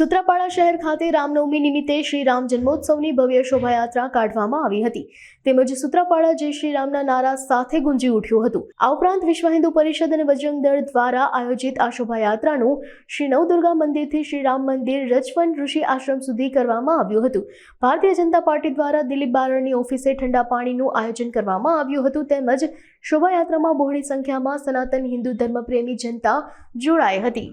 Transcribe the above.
સૂત્રાપાડા શહેર ખાતે રામનવમી નિમિત્તે શ્રી રામ જન્મોત્સવની ભવ્ય શોભાયાત્રા કાઢવામાં આવી હતી તેમજ સૂત્રાપાડા જય શ્રી રામના નારા સાથે ગુંજી ઉઠ્યું હતું। આ ઉપરાંત વિશ્વ હિન્દુ પરિષદ અને બજરંગ દળ દ્વારા આયોજિત આ શોભાયાત્રાનું શ્રી નવદુર્ગા મંદિરથી શ્રી રામ મંદિર રજવન ઋષિ આશ્રમ સુધી કરવામાં આવ્યું હતું। ભારતીય જનતા પાર્ટી દ્વારા દિલીપ બારડની ઓફિસે ઠંડા પાણીનું આયોજન કરવામાં આવ્યું હતું તેમજ શોભાયાત્રામાં બહોળી સંખ્યામાં સનાતન હિન્દુ ધર્મપ્રેમી જનતા જોડાઈ હતી।